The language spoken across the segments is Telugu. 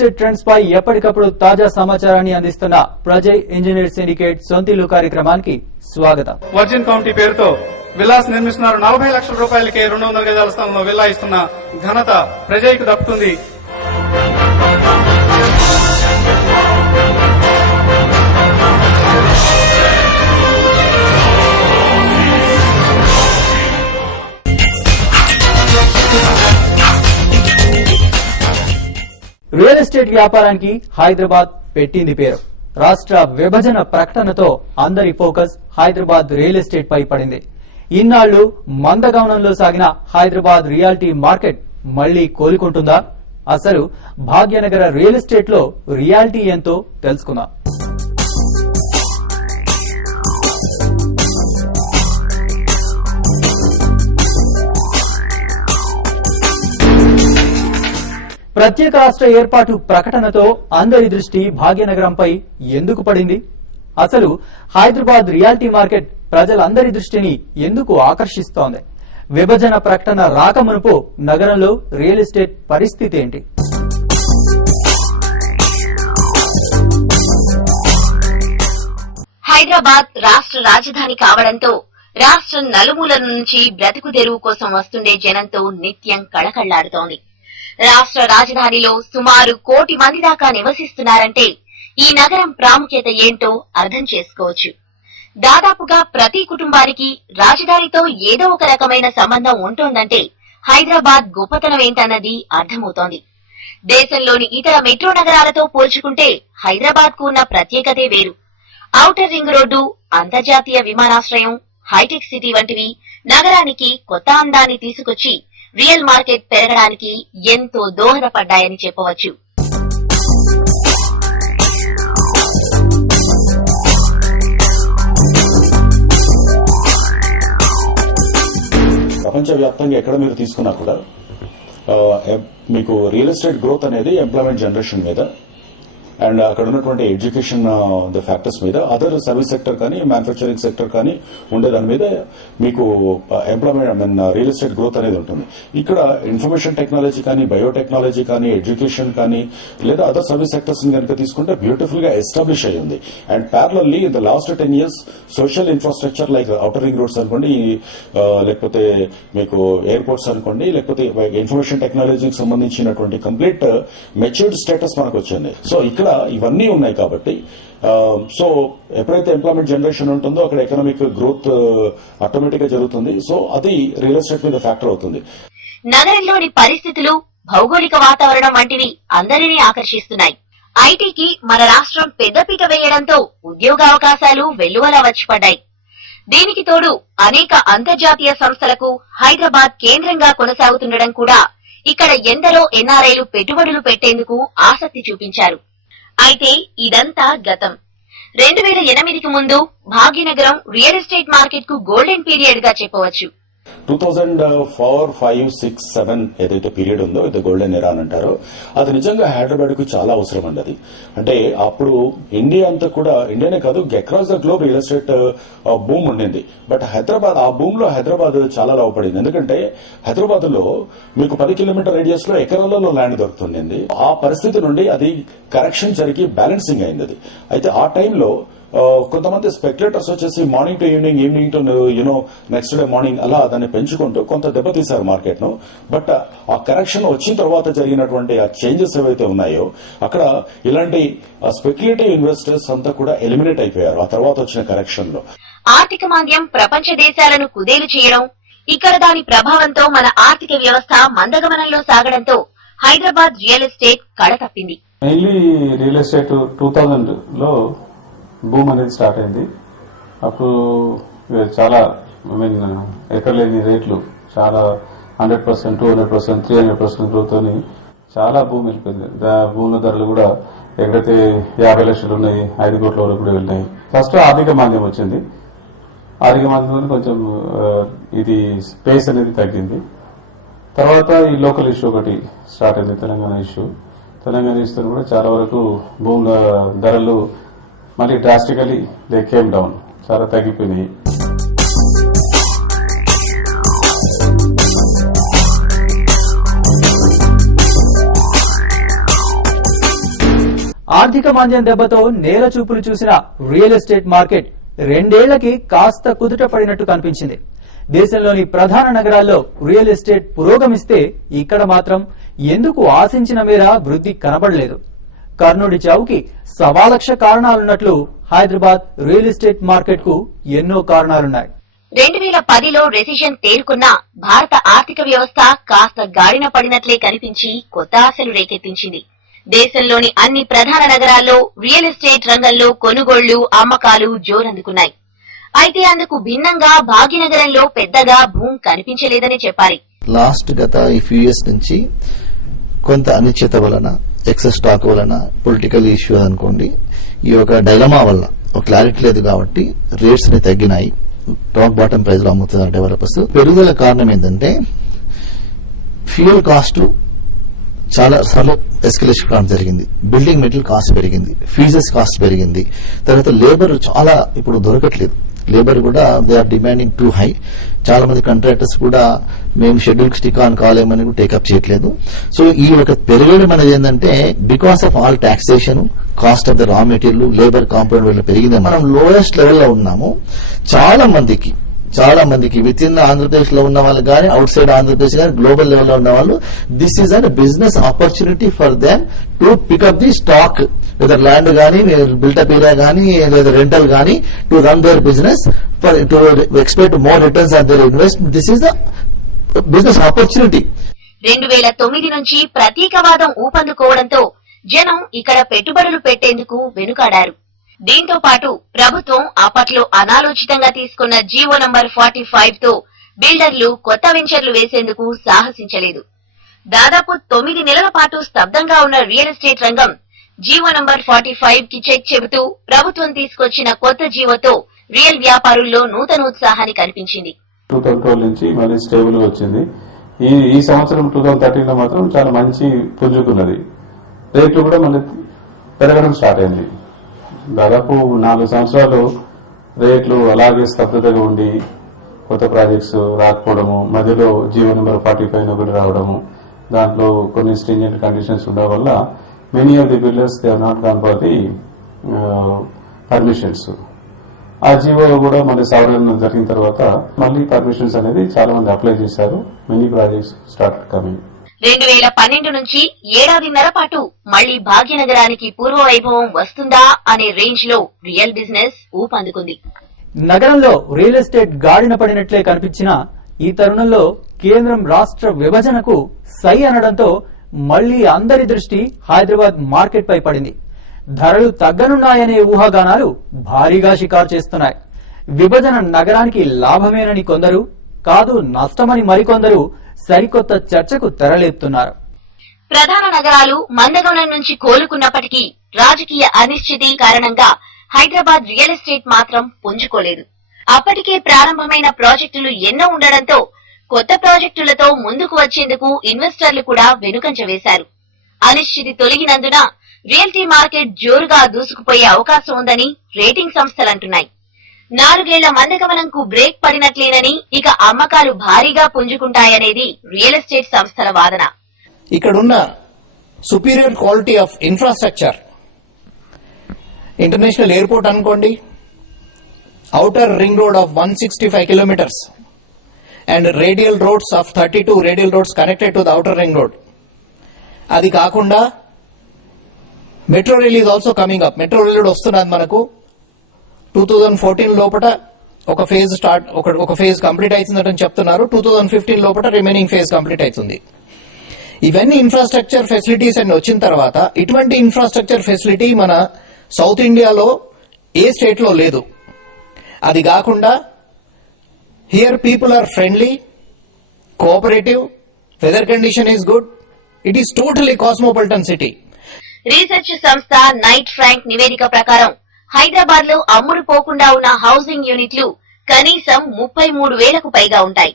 ఎస్టేట్ ట్రెండ్స్ పై ఎప్పటికప్పుడు తాజా సమాచారాన్ని అందిస్తున్న ప్రజయ్ ఇంజనీర్ సిండికేట్ సొంతిల్లు కార్యక్రమానికి స్వాగతం. వర్జిన్ కౌంటీ పేరుతో విల్లాస్ నిర్మిస్తున్నారు. 40 లక్షల రూపాయలకే 200 గజాల స్థలంలో విల్లా ఇస్తున్న ఘనత ప్రజయ్కు దక్కుతుంది. రియల్ ఎస్టేట్ వ్యాపారానికి హైదరాబాద్ పెట్టింది పేరు. రాష్ట్ర విభజన ప్రకటనతో అందరి ఫోకస్ హైదరాబాద్ రియల్ ఎస్టేట్ పై పడింది. ఇన్నాళ్లు మందగమనంలో సాగిన హైదరాబాద్ రియాలిటీ మార్కెట్ మళ్లీ కోలుకుంటుందా? అసలు భాగ్యనగర రియల్ ఎస్టేట్ లో రియాలిటీ ఎంతో తెలుసుకుందాం. ప్రత్యేక రాష్ట్ర ఏర్పాటు ప్రకటనతో అందరి దృష్టి భాగ్యనగరంపై ఎందుకు పడింది? అసలు హైదరాబాద్ రియాలిటీ మార్కెట్ ప్రజలందరి దృష్టిని ఎందుకు ఆకర్షిస్తోంది? విభజన ప్రకటన రాకమునుపు నగరంలో రియల్ ఎస్టేట్ పరిస్థితి ఏంటి? హైదరాబాద్ రాష్ట్ర రాజధాని కావడంతో రాష్ట్రం నలుమూలల నుంచి బ్రతుకు తెరువు కోసం వస్తుండే జనంతో నిత్యం కళకళ్లాడుతోంది. రాష్ట్ర రాజధానిలో సుమారు 1 కోటి మంది దాకా నివసిస్తున్నారంటే ఈ నగరం ప్రాముఖ్యత ఏంటో అర్థం చేసుకోవచ్చు. దాదాపుగా ప్రతి కుటుంబానికి రాజధానితో ఏదో ఒక రకమైన సంబంధం ఉంటోందంటే హైదరాబాద్ గొప్పతనం ఏంటన్నది అర్థమవుతోంది. దేశంలోని ఇతర మెట్రో నగరాలతో పోల్చుకుంటే హైదరాబాద్ కు ఉన్న ప్రత్యేకతే వేరు. ఔటర్ రింగ్ రోడ్డు, అంతర్జాతీయ విమానాశ్రయం, హైటెక్ సిటీ వంటివి నగరానికి కొత్త అందాన్ని తీసుకొచ్చి రియల్ మార్కెట్ పెరగడానికి ఎంతో దోహదపడ్డాయని చెప్పవచ్చు. ప్రపంచవ్యాప్తంగా ఎక్కడ మీరు తీసుకున్నా కూడా మీకు రియల్ ఎస్టేట్ గ్రోత్ అనేది ఎంప్లాయ్మెంట్ జనరేషన్ మీద అండ్ అక్కడ ఉన్నటువంటి ఎడ్యుకేషన్ ఫ్యాక్టర్స్ మీద, అదర్ సర్వీస్ సెక్టర్ కానీ మ్యానుఫ్యాక్చరింగ్ సెక్టర్ కానీ ఉండే దాని మీద మీకు ఎంప్లాయ్మెంట్ రియల్ ఎస్టేట్ గ్రోత్ అనేది ఉంటుంది. ఇక్కడ ఇన్ఫర్మేషన్ టెక్నాలజీ కానీ, బయోటెక్నాలజీ కానీ, ఎడ్యుకేషన్ కానీ లేదా అదర్ సర్వీస్ సెక్టర్స్ కనుక తీసుకుంటే బ్యూటిఫుల్ గా ఎస్టాబ్లిష్ అయ్యింది. And parallelly in the last 10 years social infrastructure like outer ring roads అనుకోండి, లేకపోతే మీకు ఎయిర్పోర్ట్స్ అనుకోండి, లేకపోతే ఇన్ఫర్మేషన్ టెక్నాలజీకి సంబంధించినటువంటి కంప్లీట్ మెచ్యూర్డ్ స్టేటస్ మనకు వచ్చింది. సో ఇక్కడ ఇవన్నీ ఉన్నాయి కాబట్టి సో ఎప్పుడైతే ఎంప్లాయ్మెంట్ జనరేషన్ ఉంటుందో అక్కడ ఎకనామిక్ గ్రోత్ ఆటోమేటిక్ గా జరుగుతుంది. సో అది రియల్ ఎస్టేట్ మీద ఫ్యాక్టర్ అవుతుంది. నగరంలోని పరిస్థితులు, భౌగోళిక వాతావరణం వంటివి అందరినీ ఆకర్షిస్తున్నాయి. ఐటీకి మన రాష్ట్రం పెద్దపీట వేయడంతో ఉద్యోగావకాశాలు వెల్లువలా వచ్చిపడ్డాయి. దీనికి తోడు అనేక అంతర్జాతీయ సంస్థలకు హైదరాబాద్ కేంద్రంగా కొనసాగుతుండడం కూడా ఇక్కడ ఎందరో ఎన్ఆర్ఐలు పెట్టుబడులు పెట్టేందుకు ఆసక్తి చూపించారు. అయితే ఇదంతా గతం. 2008కి ముందు భాగ్యనగరం రియల్ ఎస్టేట్ మార్కెట్ కు గోల్డెన్ పీరియడ్ గా చెప్పవచ్చు. 2004, 5, 6, 7 ఏదైతే పీరియడ్ ఉందో ఇది గోల్డెన్ ఎరా అని అంటారో అది నిజంగా హైదరాబాద్ కు చాలా అవసరం అండి. అది అంటే అప్పుడు ఇండియా అంతా కూడా, ఇండియానే కాదు across the globe real estate boom ఉండింది. బట్ హైదరాబాద్, ఆ బూమ్ లో హైదరాబాద్ చాలా లాభపడింది. ఎందుకంటే హైదరాబాద్ లో మీకు 10 కిలోమీటర్ రేడియస్ లో ఎకరాలలో ల్యాండ్ దొరుకుతుంది. ఆ పరిస్థితి నుండి అది కరెక్షన్ జరిగి బ్యాలెన్సింగ్ అయింది. అది అయితే ఆ టైంలో కొంతమంది స్పెక్యులేటర్స్ వచ్చేసి morning to evening, evening to next day morning అలా దాన్ని పెంచుకుంటూ కొంత దెబ్బతీశారు మార్కెట్ ను. బట్ ఆ కరెక్షన్ వచ్చిన తర్వాత జరిగినటువంటి ఆ చేంజెస్ ఏవైతే ఉన్నాయో అక్కడ ఇలాంటి స్పెక్యులేటివ్ ఇన్వెస్టర్స్ అంతా కూడా ఎలిమినేట్ అయిపోయారు ఆ తర్వాత వచ్చిన కరెక్షన్ లో. ఆర్థిక మాంద్యం ప్రపంచ దేశాలను కుదేలు చేయడం, ఇక్కడ దాని ప్రభావంతో మన ఆర్థిక వ్యవస్థ మందగమనంలో సాగడంతో హైదరాబాద్ రియల్ ఎస్టేట్ కళ తప్పింది. మెయిన్లీ రియల్ ఎస్టేట్ 2000 లో బూమ్ అనేది స్టార్ట్ అయింది. అప్పుడు చాలా ఎక్కడలేని రేట్లు, చాలా 100%, 200%, 300% గ్రోత్ అని చాలా భూమి వెళ్ళిపోయింది. భూముల ధరలు కూడా ఎక్కడైతే 50 లక్షలు ఉన్నాయి 5 కోట్ల వరకు కూడా వెళ్ళాయి. ఫస్ట్ ఆర్థిక మాంద్యం వచ్చింది. ఆర్థిక మాంద్యం కొంచెం ఇది స్పేస్ అనేది తగ్గింది. తర్వాత ఈ లోకల్ ఇష్యూ ఒకటి స్టార్ట్ అయింది, తెలంగాణ ఇష్యూ. తెలంగాణ ఇష్యూ కూడా చాలా వరకు భూముల ధరలు మళ్ళీ డ్రాస్టికలీ దే కేమ్ డౌన్, చాలా తగ్గిపోయినాయి. నోట్ల దెబ్బతో నేల చూపులు చూసిన రియల్ ఎస్టేట్ మార్కెట్ 2 ఏళ్లకి కాస్త కుదుట పడినట్టు కనిపించింది. దేశంలోని ప్రధాన నగరాల్లో రియల్ ఎస్టేట్ పురోగమిస్తే ఇక్కడ మాత్రం ఎందుకు ఆశించిన మేర వృద్ధి కనబడలేదు. కర్నూలు చావుకి 1.25 కారణాలున్నట్లు హైదరాబాద్ రియల్ ఎస్టేట్ మార్కెట్ కు ఎన్నో కారణాలున్నాయి. 2010లో రెసిషన్ తేరుకున్న భారత ఆర్థిక వ్యవస్థ కాస్త గాడిన పడినట్లే కనిపించి కొత్త ఆశలు రేకెత్తించింది. దేశంలోని అన్ని ప్రధాన నగరాల్లో రియల్ ఎస్టేట్ రంగంలో కొనుగోళ్లు, అమ్మకాలు జోరందుకున్నాయి. అయితే అందుకు భిన్నంగా భాగ్యనగరంలో పెద్దగా భూమ్ కనిపించలేదని చెప్పాలి. గత ఈ ఫ్యూ ఇయర్స్ నుంచి కొంత అనిశ్చిత వలన, ఎక్సెస్ స్టాక్ వలన, పొలిటికల్ ఇష్యూ అనుకోండి, ఈ యొక్క డైలమా వల్ల ఒక క్లారిటీ లేదు కాబట్టి రేట్స్ ని తగ్గినాయి. టాప్ బాటమ్ ప్రైస్ లో అమ్ముతున్నారు డెవలపర్స్. పెరుగుదల కారణం ఏంటంటే ఫ్యూయల్ కాస్ట్ చాలా సార్లు ఎస్కలేషన్ కావడం జరిగింది. బిల్డింగ్ మెటీరియల్ కాస్ట్ పెరిగింది, ఫీజెస్ కాస్ట్ పెరిగింది. తర్వాత లేబర్ చాలా ఇప్పుడు దొరకట్లేదు. లేబర్ కూడా they are demanding too high. చాలా మంది కాంట్రాక్టర్స్ కూడా మేము షెడ్యూల్ స్టిక్ ఆన్ కాలేమని టేకప్ చేయట్లేదు. సో ఈ ఒక పెరగడం అనేది ఏంటంటే because of all taxation, cost of the raw material, labour compound వల్ల పెరిగింది. మనం లోయెస్ట్ లెవెల్ లో ఉన్నాము. చాలా మందికి విత్ ఇన్ ఆంధ్రప్రదేశ్ లో ఉన్న వాళ్ళకి కానీ, అవుట్ సైడ్ ఆంధ్రప్రదేశ్ కానీ, గ్లోబల్ లెవెల్ లో ఉన్న వాళ్ళు, this is an business opportunity for them to pick up the stock, whether land కానీ, బిల్టప్ ఏరియా కానీ, లేదా రెంటల్ కానీ, to run their business for to expect more returns on their invest. This is the business opportunity. 2009 నుంచి ప్రతీకవాదం ఊపందుకోవడంతో జనం ఇక్కడ పెట్టుబడులు పెట్టేందుకు వెనుకాడారు. దీంతో పాటు ప్రభుత్వం అప్పట్లో అనాలోచితంగా తీసుకున్న జీవో నంబర్ 45 తో బిల్డర్లు కొత్త వెంచర్లు వేసేందుకు సాహసించలేదు. దాదాపు 9 నెలల పాటు స్తబ్దంగా ఉన్న రియల్ ఎస్టేట్ రంగం జీవో నంబర్ 45 కి చెక్ చెబుతూ ప్రభుత్వం తీసుకొచ్చిన కొత్త జీవోతో రియల్ వ్యాపారుల్లో నూతన ఉత్సాహాన్ని కనిపించింది. 2012 నుంచి మళ్ళీ స్టేబుల్ వచ్చింది. ఈ సంవత్సరం 2013 లో మాత్రం చాలా మంచి పుంజుకున్నది. రేట్లు కూడా మళ్ళీ పెరగడం స్టార్ట్ అయింది. దాదాపు 4 సంవత్సరాలు రేట్లు అలాగే స్తబ్దతగా ఉండి కొత్త ప్రాజెక్ట్స్ రాకపోవడము, మధ్యలో జీవో నెంబర్ 45 ఒకటి రావడము, దాంట్లో కొన్ని స్ట్రింజెంట్ కండిషన్స్ ఉండడం వల్ల many of the builders they have not gone for the permissions. ఆ జీవో కూడా మళ్ళీ సవరణ జరిగిన తర్వాత మళ్ళీ పర్మిషన్స్ అనేది చాలా మంది అప్లై చేశారు. Many projects start coming. 2012 నుంచి ఏడాదిన్నర పాటు మళ్లీ భాగ్యనగరానికి పూర్వ వైభవం వస్తుందా అనే రేంజ్ లో రియల్ బిజినెస్ ఊపందుకుంది. నగరంలో రియల్ ఎస్టేట్ గాడిన పడినట్లే కనిపించినా ఈ తరుణంలో కేంద్రం రాష్ట్ర విభజనకు సై అనడంతో మళ్లీ అందరి దృష్టి హైదరాబాద్ మార్కెట్ పై పడింది. ధరలు తగ్గనున్నాయనే ఊహాగానాలు భారీగా షికారు చేస్తున్నాయి. విభజన నగరానికి లాభమేనని కొందరు, కాదు నష్టమని మరికొందరు సరికొత్త చర్చకు తెరలేపుతున్నారు. ప్రధాన నగరాలు మందగమనం నుంచి కోలుకున్నప్పటికీ రాజకీయ అనిశ్చితి కారణంగా హైదరాబాద్ రియల్ ఎస్టేట్ మాత్రం పుంజుకోలేదు. అప్పటికే ప్రారంభమైన ప్రాజెక్టులు ఎన్నో ఉండడంతో కొత్త ప్రాజెక్టులతో ముందుకు వచ్చేందుకు ఇన్వెస్టర్లు కూడా వెనుకంజ వేశారు. అనిశ్చితి తొలగినందున రియల్టీ మార్కెట్ జోరుగా దూసుకుపోయే అవకాశం ఉందని రేటింగ్ సంస్థలంటున్నాయి. 4 ఏళ్ల మందగమనంకు బ్రేక్ పడినట్లేనని, ఇక అమ్మకాలు భారీగా పుంజుకుంటాయనేది రియల్ ఎస్టేట్ సంస్థల వాదన. ఇక్కడున్న superior quality of infrastructure, international airport అనుకోండి, outer ring road of 165 kilometres and radial roads of 32 radial roads connected to the outer ring road. అది కాకుండా metro rail is also coming up. Metro rail వస్తున్నది మనకు 2014 లోపల ఒక ఫేజ్ కంప్లీట్ అవుతుందని చెప్తున్నారు. 2015 లోపల రిమైనింగ్ ఫేజ్ కంప్లీట్ అవుతుంది. ఇవన్నీ ఇన్ఫ్రాస్ట్రక్చర్ ఫెసిలిటీస్ అన్ని వచ్చిన తర్వాత ఇటువంటి ఇన్ఫ్రాస్ట్రక్చర్ ఫెసిలిటీ మన సౌత్ ఇండియాలో ఏ స్టేట్ లో లేదు. అది కాకుండా here people are friendly, cooperative, weather condition is good. It is totally cosmopolitan city. Research సంస్థ నైట్ ఫ్రాంక్ నివేదిక ప్రకారం హైదరాబాద్ లో అమ్ముడు పోకుండా ఉన్న హౌసింగ్ యూనిట్లు కనీసం 33,000కు పైగా ఉంటాయి.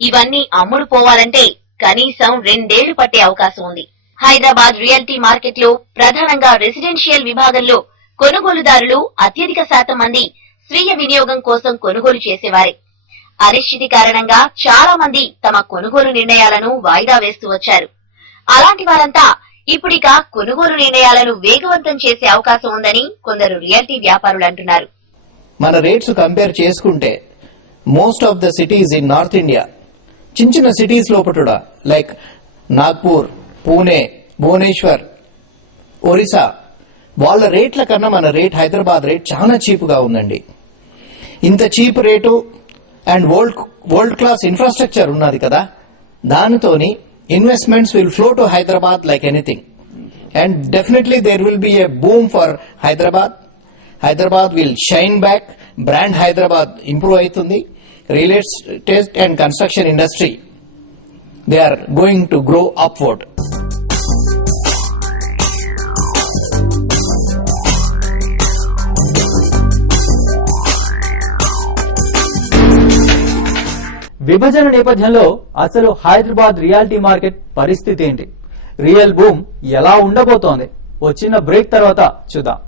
ఇవన్నీ అమ్ముడు పోవాలంటే కనీసం 2 ఏళ్లు పట్టే అవకాశం ఉంది. హైదరాబాద్ రియల్టీ మార్కెట్ లో ప్రధానంగా రెసిడెన్షియల్ విభాగంలో కొనుగోలుదారులు అత్యధిక శాతం మంది స్వీయ వినియోగం కోసం కొనుగోలు చేసేవారే. అనిశ్చితి కారణంగా చాలా మంది తమ కొనుగోలు నిర్ణయాలను వాయిదా వేస్తూ వచ్చారు. అలాంటి వారంతా ఇప్పుడిక కొనుగోలు నిర్ణయాలను వేగవంతం చేసే అవకాశం ఉందని కొందరు రియల్టీ వ్యాపారులు అంటున్నారు. మన రేట్స్ కంపేర్ చేసుకుంటే most of the cities in north India, చిన్న సిటీస్ లోపల లైక్ నాగ్పూర్, పూణే, భువనేశ్వర్, ఒరిస్సా, వాళ్ళ రేట్ల కన్నా మన రేట్ హైదరాబాద్ రేట్ చాలా చీప్ గా ఉందండి. ఇంత cheap rate and world class infrastructure ఉన్నది కదా, దానితోని investments will flow to Hyderabad like anything, and definitely there will be a boom for Hyderabad. Hyderabad will shine back, brand Hyderabad improve aitundi. Real estate and construction industry, they are going to grow upward. విభజన నేపథ్యంలో అసలు హైదరాబాద్ రియాలిటీ మార్కెట్ పరిస్థితి ఏంటి, రియల్ బూమ్ ఎలా ఉండబోతోంది? వచ్చిన బ్రేక్ తర్వాత చూద్దాం.